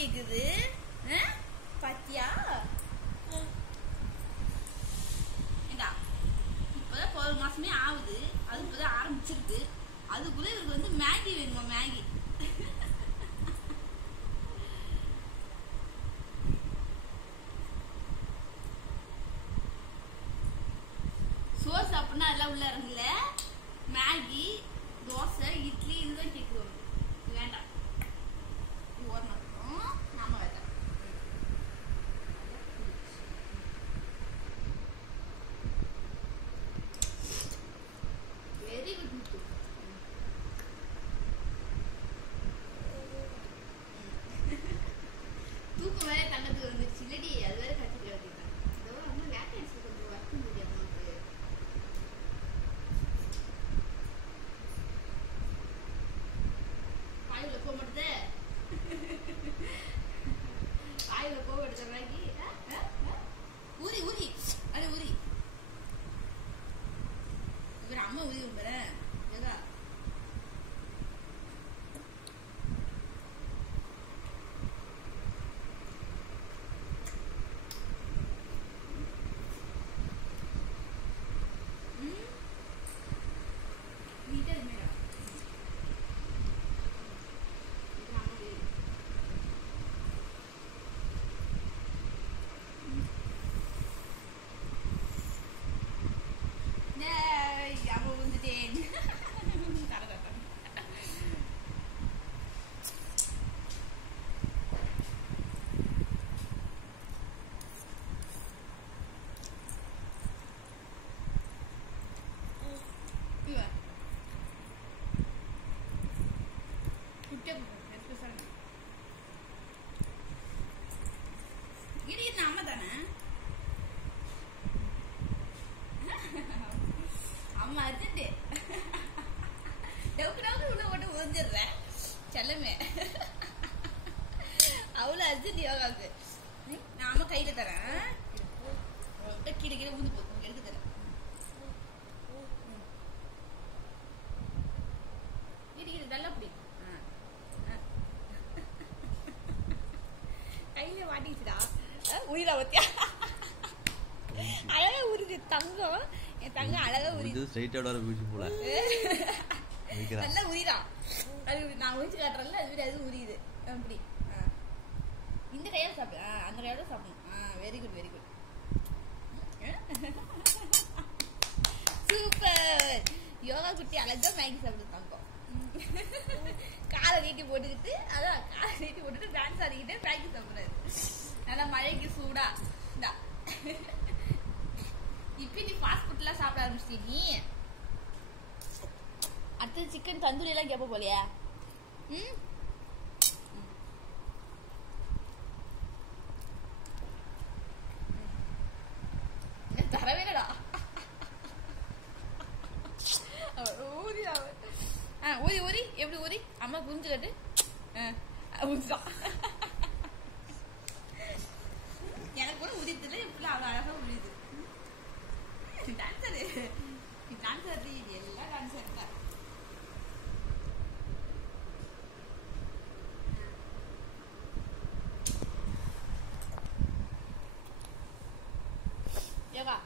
கேக்குது பாத்தியா? ஏண்டா இப்பதான் 4 மாசமே ஆகுது, அது இப்பதான் ஆரம்பிச்சிருக்கு. அதுக்குள்ள இவருக்கு வந்து மேகி வேணுமா? மேகி சோறு சாப்பிட்னா அதெல்லாம் உள்ள இறங்கல. மேகி, தோசை, இட்லி இதுதான் கேட்குவோம். வேண்டாம், ஓரமாக இருக்கும். நாம வேண்டாம். வெரி குட் முத்து. தூக்கம் வேற தங்கத்துக்கு வந்துருச்சு இல்லடி, அது வேற கற்றுக்க வேண்டியதான். இதோ அம்மா வேக்கன்சி கொஞ்சம் ஒர்க் முடியும் அம்மாவுக்கு. வாயுல போக மாட்டுது, வாயுல போக எடுத்த மேகி ஊறி ஊறி அது ஊறி இவர் அம்மா ஊறி விடுறேன் ஏதா. நீட்டா இருமேடா அம்மா தானே, அம்மா அர்ஜென்ட் டவுக்கு உள்ள போட்டு ஓஞ்சிடுறேன் செல்லமே. அவ்வளோ அர்ஜென்ட் யோகாவுக்கு. நாம கையில தரேன், கீழே கீழே ஊந்து போகும் எடுத்து தரேன். இது நல்லா பிடி கையில மாட்டிச்சுடா. உயிரா பத்தியா அழகா உருது தங்கம். என் தங்கம் அழகா உரிது. ஸ்ட்ரைட்டா வர பூச்சி போல நல்லா உரிடா. அது நான் உரிச்சு காட்டுறேன்ல, அது அது உரியுது. அப்படி இந்த கையால சாப்பிடு, அந்த கையோட சாப்பிடணும். Very good very good, super. Yoga குட்டி அழகா மேகி சாப்பிடு தங்கம். காலை நீட்டி போட்டுக்கிட்டு, அதான் காலை நீட்டி போட்டுட்டு டான்ஸ் ஆடிக்கிட்டே மேகி சாப்பிடுறாரு. நல்லா மழைக்கு சூடா. இந்தா இப்ப நீ ஃபாஸ்ட் ஃபுட்லாம் சாப்பிட ஆரம்பிச்சிட்டி. நீ அடுத்தது சிக்கன் தந்தூரி எல்லாம் கேட்ப போலியா? தரவேடா ஊதி ஊதி ஊரி எப்படி ஊரி அம்மா புரிஞ்சுக்கிட்டு ஊதிதான். எனக்கு கூட உதித்துல எப்படி அழகா உரியுது. டான்சரு டான்சர் எல்லாம் டான்சர் தான். யோகா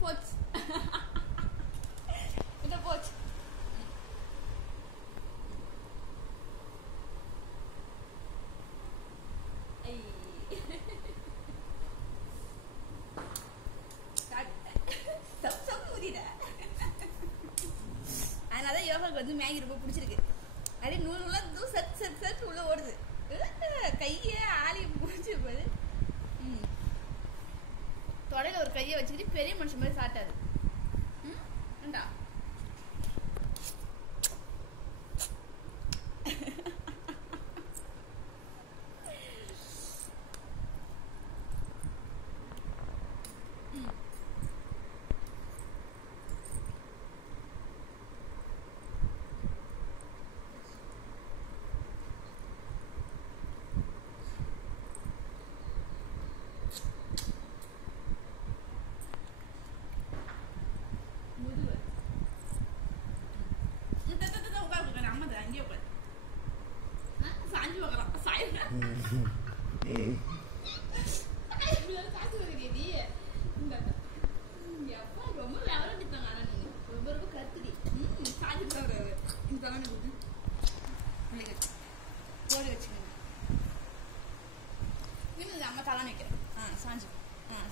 போச்சு இத போச்சு. அதனால யோகாவுக்கு வந்து மேகி ரொம்ப பிடிச்சிருக்கு. அப்படியே நூல் நூலா சட் சட் சட் உள்ள ஓடுது. கைய ஆளி முடிச்சு போது தொடையில ஒரு கையை வச்சுக்கிட்டு பெரிய மனுஷன் மாதிரி சாட்டாது. சாஞ்சு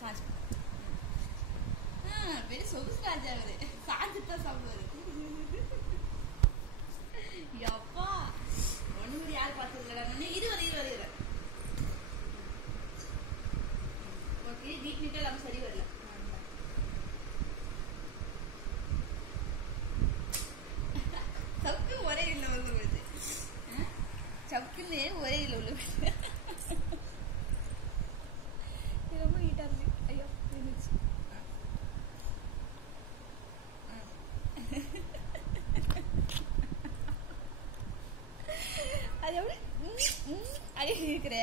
சாஞ்சு பெரிய சொகுசு ராஜா அவரு சாஞ்சுதான் சாப்பிடுவாரு. அப்பா ஒண்ணு யார் பார்த்ததுல இருவர் ஓகே நீட் நீட்டா இல்லாம சரி வரல. சவுக்கு ஒரே இல்ல வந்து சவுக்குன்னு ஒரே இல்ல உள்ள ரொம்ப ஹீட்டா இருக்கு. ஐயோ இருந்துச்சு. அது எப்படி அடி இருக்கிற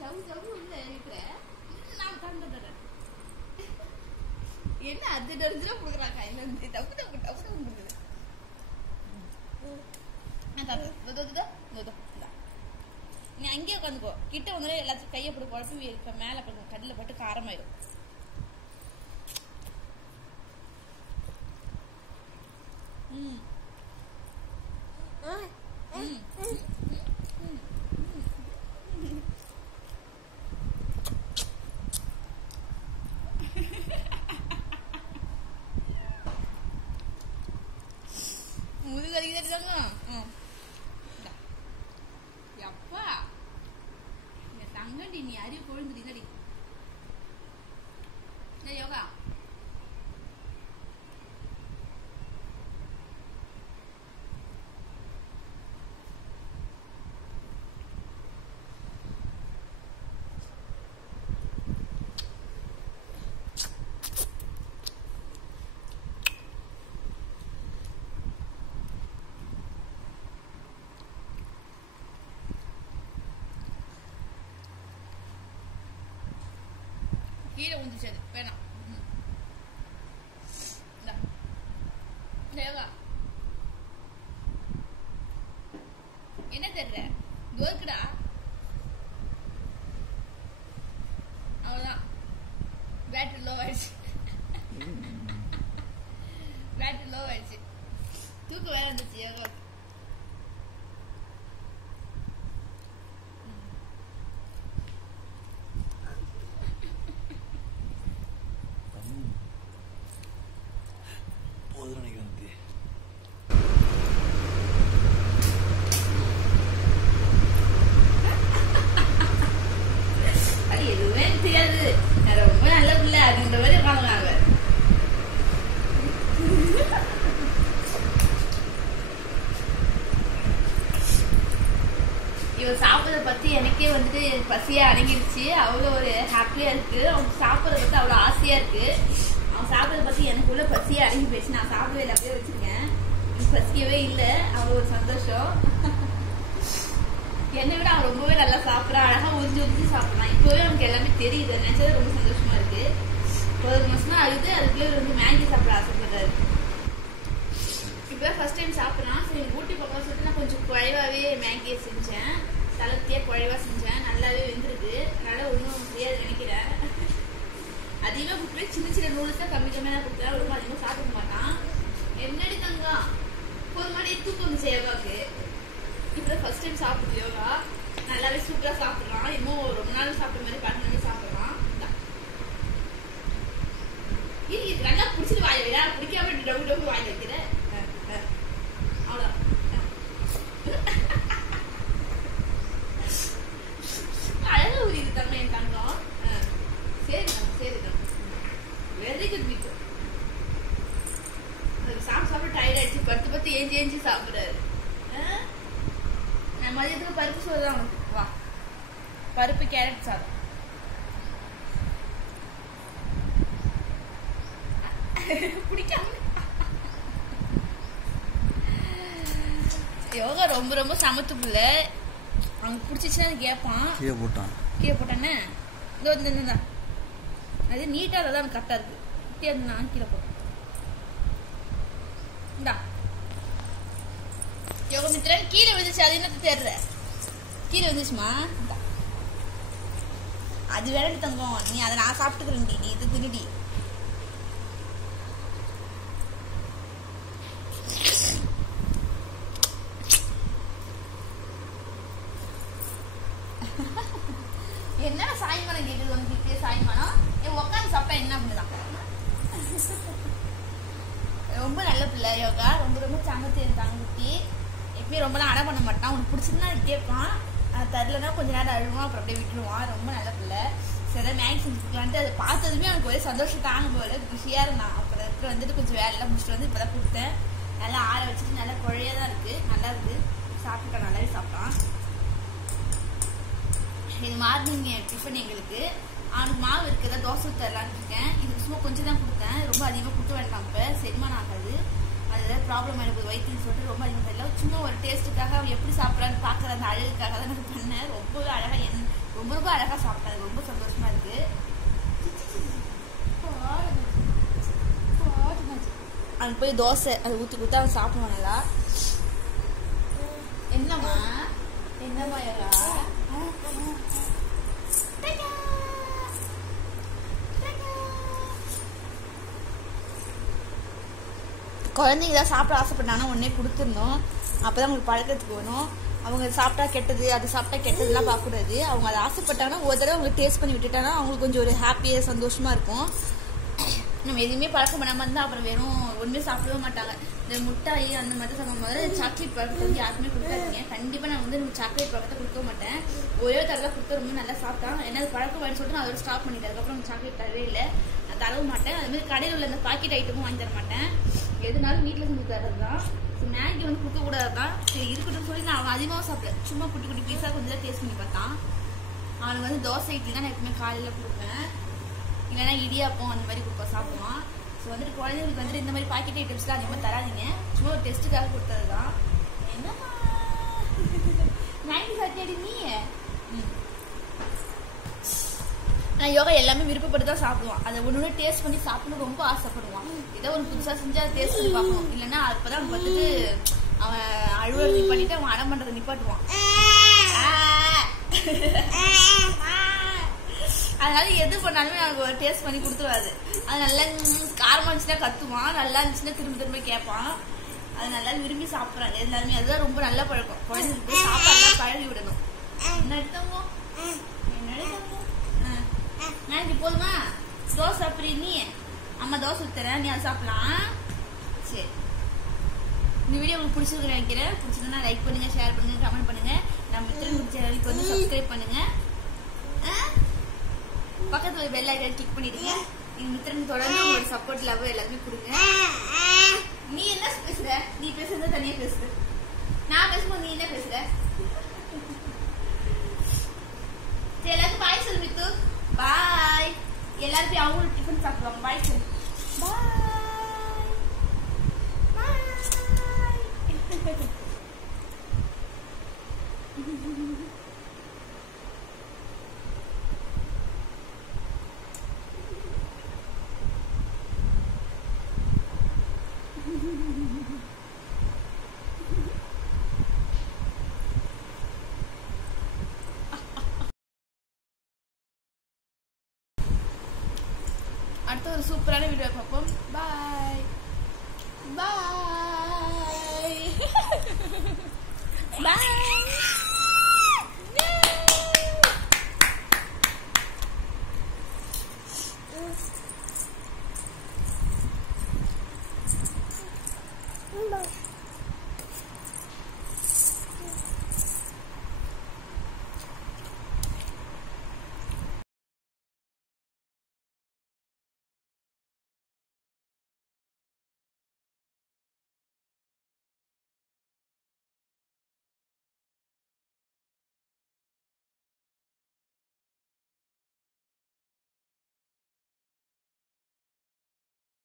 சவு சவு உள்ள இருக்கிற நான் கண்டுறேன். என்ன அது டர்ஜா கொடுக்குறாங்க கையில இருந்து தப்பு தப்பு தப்பு தப்பு கொடுக்குது. நீ அங்கேயே உட்காந்துக்கோ. கிட்ட வந்து எல்லாத்தையும் கையை போட்டு குழப்பி மேல கல்ல போட்டு காரமாயிடும். முதுகறிதாங்க அப்பா தங்கடி நீ அறிவு கொழுந்துடி யோகா கீழே உந்துச்சு. அது வேணாம். என்ன தெரியல தோக்குடா. அவ்வளவுதான் பேட்டரி லோ ஆயிடுச்சு. பேட்டரி லோ ஆயிடுச்சு. தூக்கம் வேற வந்துச்சு. எதுவுமே தெரியாது. ரொம்ப நல்ல பிள்ளை அப்படின்ற மாதிரி உட்காந்துருக்காங்க. இவ சாப்பிட்றத பத்தி எனக்கே வந்துட்டு பசியா அடங்கிடுச்சு. அவ்வளோ ஒரு ஹாப்பியா இருக்கு. அவங்க சாப்பிட்றத பத்தி அவ்வளோ ஆசையா இருக்கு. அவன் சாப்பிட்றத பத்தி எனக்குள்ள பசியா அடங்கி போயிடுச்சு. நான் சாப்பிடவே இல்லை, அப்படியே வச்சிருக்கேன். பசிக்கவே இல்லை. அவ்வளோ ஒரு சந்தோஷம். என்னை விட அவன் ரொம்பவே நல்லா சாப்பிட்றான். அழகா உறிஞ்சு சாப்பிட்றான். இப்பவே அவனுக்கு எல்லாமே தெரியுது. நினைச்சது ரொம்ப சந்தோஷமா இருக்கு. 1 மாசம் தான் ஆகுது. அதுக்குள்ளே வந்து மேகி சாப்பிட ஆசைப்படுறாரு. இப்பதான் ஃபர்ஸ்ட் டைம் சாப்பிட்றான். சரி ஊட்டி பக்கம் சொல்லிட்டு நான் கொஞ்சம் குழைவாவே மேகியை செஞ்சேன். தளர்த்தியா குழைவா செஞ்சேன். நல்லாவே வெந்திருக்கு. அதனால ஒன்றும் முடியாது நினைக்கிறேன். அதிகமாக கொடுக்குறேன். சின்ன சின்ன நூடுல்ஸ் தான் கம்மி கம்மியாக கொடுக்குறேன். ரொம்ப அதிகமாக சாப்பிட மாட்டான். என்னடி தங்கம் ஒரு மாதிரி தூக்கம் வந்துச்சு யோகாவுக்கு. இப்பதான் ஃபர்ஸ்ட் டைம் சாப்பிடுது யோகா. நல்லாவே சூப்பரா சாப்பிடலாம். இன்னும் ரொம்ப நாள் சாப்பிட்ற மாதிரி 12 சாப்பிடலாம். இது நல்லா பிடிச்சிட்டு வாய் வைடா. பிடிக்காம டவு டவு வாய் வைக்கிற. அவ்வளோதான். அழகா உரியுது தங்க என் தங்கம். சரிதான் சரிதான். Very good meet. சாப்பிட்டு டயர்ட் ஆயிடுச்சு. பத்து ஏஞ்சி சாப்பிடுறாரு. மதியத்துக்கு பருப்பு சோறு தான் அவனுக்கு. வா பருப்பு கேரட் சாதம். பிடிக்காம யோகா ரொம்ப ரொம்ப சமத்து பிள்ளை. அவனுக்கு பிடிச்சிச்சுன்னா கேட்பான். கீழே போட்டானே இந்த அது நீட்டா தான் அவனுக்கு கரெக்டா இருக்கு. இப்படியே நான் கீழே போட்டேன். இந்தா யோகா மித்திரன் கீழே விழுந்துச்சு. அது என்ன தெரியல. கீழே விழுந்துச்சுமா. அது வேற தங்கம். நீ அதை நான் சாப்பிட்டுக்கிறேன். நீ இது தின்னுடி. என்ன சாயங்காலம் கேக்குது என்ன அப்படிதான். ரொம்ப நல்ல பிள்ளை யோகா, ரொம்ப ரொம்ப சங்கத்தி தங்கி எப்பயும் ரொம்பலாம் அடை பண்ண மாட்டான். உனக்கு பிடிச்சிருந்தா கேட்பான், தரலன்னா கொஞ்ச நேரம் அழுவான், அப்புறம் அப்படியே விட்டுருவான். ரொம்ப நல்ல பிள்ளை. சரி மேகி செஞ்சு கொடுக்கலான்ட்டு அதை பார்த்ததுமே அவனுக்கு ஒரே சந்தோஷம் தாங்க போல, குஷியாக இருந்தான். அப்புறம் வந்துட்டு கொஞ்சம் வேலையெல்லாம் முடிச்சுட்டு வந்து இப்போ தான் கொடுத்தேன். நல்லா ஆற வச்சுட்டு நல்லா குழையாக தான் இருக்குது, நல்லா இருக்குது. சாப்பிட்டுட்டான், நல்லாவே சாப்பிட்டான். இது மார்னிங் டிஃபன் எங்களுக்கு. அவனுக்கு மாவு இருக்குதா தோசை ஊற்றலான்னு இருக்கேன். இதுக்கு சும்மா கொஞ்சம் தான் கொடுத்தேன், ரொம்ப அதிகமாக கொடுக்க வேண்டாம். இப்போ செரிமானம் ஆகாது, அது ஏதாவது ப்ராப்ளம் எனக்கு வயிற்றுன்னு சொல்லிட்டு ரொம்ப அதிகமாக தெரியல. சும்மா ஒரு டேஸ்ட்டுக்காக அவன் எப்படி சாப்பிட்றான்னு பார்க்குற அந்த அழகுக்காக தான் எனக்கு பண்ணேன். ரொம்பவே அழகாக ரொம்ப ரொம்ப அழகாக சாப்பிட்டாது, ரொம்ப சந்தோஷமா இருக்கு. அவனுக்கு போய் தோசை அதை ஊற்றி கொடுத்தா அவன் சாப்பிடுவான் நல்லா. என்னம்மா என்னம்மா யோகா, குழந்தைங்க தான் சாப்பிட ஆசைப்பட்டாங்கன்னா உடனே கொடுத்துருந்தோம். அப்போதான் அவங்களுக்கு பழக்கத்துக்கு வரும். அவங்க சாப்பிட்டா கெட்டது, அது சாப்பிட்டா கெட்டதுலாம் பார்க்கக்கூடாது. அவங்க அதை ஆசைப்பட்டாங்கன்னா ஒரு தடவை அவங்க டேஸ்ட் பண்ணி விட்டுட்டாங்கன்னா அவங்களுக்கு கொஞ்சம் ஒரு ஹாப்பியாக சந்தோஷமாக இருக்கும். நம்ம எதுவுமே பழக்கம் பண்ணாமல் இருந்தால் அப்புறம் வெறும் ஒன்றுமே சாப்பிடவே மாட்டாங்க. இந்த முட்டாய் அந்த மாதிரி சாப்பிடும் போது சாக்லேட் பழக்கத்தை வந்து யாருமே கொடுக்காதீங்க. கண்டிப்பாக நான் வந்து சாக்லேட் பழக்கத்தை கொடுக்க மாட்டேன். ஒரே தடவை கொடுத்து ரொம்ப நல்லா சாப்பிட்டான். என்ன பழக்கம் வேணும்னு சொல்லிட்டு நான் அதோட ஸ்டாப் பண்ணிட்டேன். அதுக்கப்புறம் சாக்லேட் தரவே இல்லை, நான் தரவும் மாட்டேன். அதுமாதிரி கடையில் உள்ள அந்த பாக்கெட் ஐட்டமும் வாங்கி தர மாட்டேன். எதுனாலும் வீட்டில் செஞ்சு தர்றது தான். மேகி வந்து கொடுக்கக்கூடாது தான், சரி இருக்கட்டும் சொல்லி நான் அவன் அதிகமாக சாப்பிட்டேன். சும்மா குட்டி குட்டி பீஸாக கொஞ்சம் டேஸ்ட் பண்ணி பார்த்தான். அவனுக்கு வந்து தோசை இட்லி தான் நான் எப்பவுமே காலையில் கொடுப்பேன், இல்லைன்னா இடியாப்பம் அந்த மாதிரி கொடுப்பேன், சாப்பிடுவான். ஸோ வந்துட்டு குழந்தைங்களுக்கு வந்துட்டு இந்த மாதிரி பாக்கெட் ஐட்டம்ஸ்லாம் அதிகமாக தராதிங்க, சும்மா ஒரு டெஸ்ட்டுக்காக கொடுத்தது தான். என்னம்மா மேகி சாப்பிட்டாடி நீ? நான் யோகா எல்லாமே விருப்பப்பட்டு தான் சாப்பிடுவான். அதை ஒன்று டேஸ்ட் பண்ணி சாப்பிடணும் ரொம்ப ஆசைப்படுவான். ஏதோ ஒரு புதுசாக செஞ்சு அதை டேஸ்ட் பண்ணி பார்க்கணும், இல்லைன்னா அப்போதான் அவன் வந்துட்டு அவன் அழுவதை நிப்பாட்டிட்டு அவன் அடம் பண்ணுறதை நிப்பாட்டுவான். அதனால எது பண்ணாலுமே அவனுக்கு ஒரு டேஸ்ட் பண்ணி கொடுத்துருவாரு. அது நல்லா காரமாக இருந்துச்சுன்னா கத்துவான், நல்லா இருந்துச்சுன்னா திரும்ப திரும்ப கேட்பான். அது நல்லா விரும்பி சாப்பிட்றாங்க எல்லாருமே. அதுதான் ரொம்ப நல்ல பழக்கம். குழந்தைங்களுக்கு போய் சாப்பாடுலாம் பழகி விடணும். என்ன எடுத்தவங்க மேகி போதுமா? தோசை சாப்பிட்றீ நீ? அம்மா தோசை ஊற்றுறேன், நீ அதை சாப்பிடலாம். சரி, இந்த வீடியோ உங்களுக்கு பிடிச்சிருக்கு நினைக்கிறேன். பிடிச்சதுன்னா லைக் பண்ணுங்க, ஷேர் பண்ணுங்க, கமெண்ட் பண்ணுங்க. நம்ம மித்திரன் சேனலுக்கு வந்து சப்ஸ்கிரைப் பண்ணுங்க. பக்கத்துல ஒரு பெல் ஐக்கான் கிளிக் பண்ணிடுங்க. எங்க மித்திரன் தொடர்ந்து ஒரு சப்போர்ட் லவ் எல்லாருமே கொடுங்க. நீ என்ன பேசுற? நீ பேசுறத தனியா பேசுற, நான் பேசும்போது நீ என்ன பேசுற? சரி, எல்லாருக்கும் பாய் சொல்லு மித்து. பாய். எல்லாரும் போய் அவங்களும் டிஃபன் சாப்பிடுவாங்க. பாய் சொல்லு. அடுத்த ஒரு சூப்பரான வீடியோ பார்ப்போம். பாய் பாய் பாய்.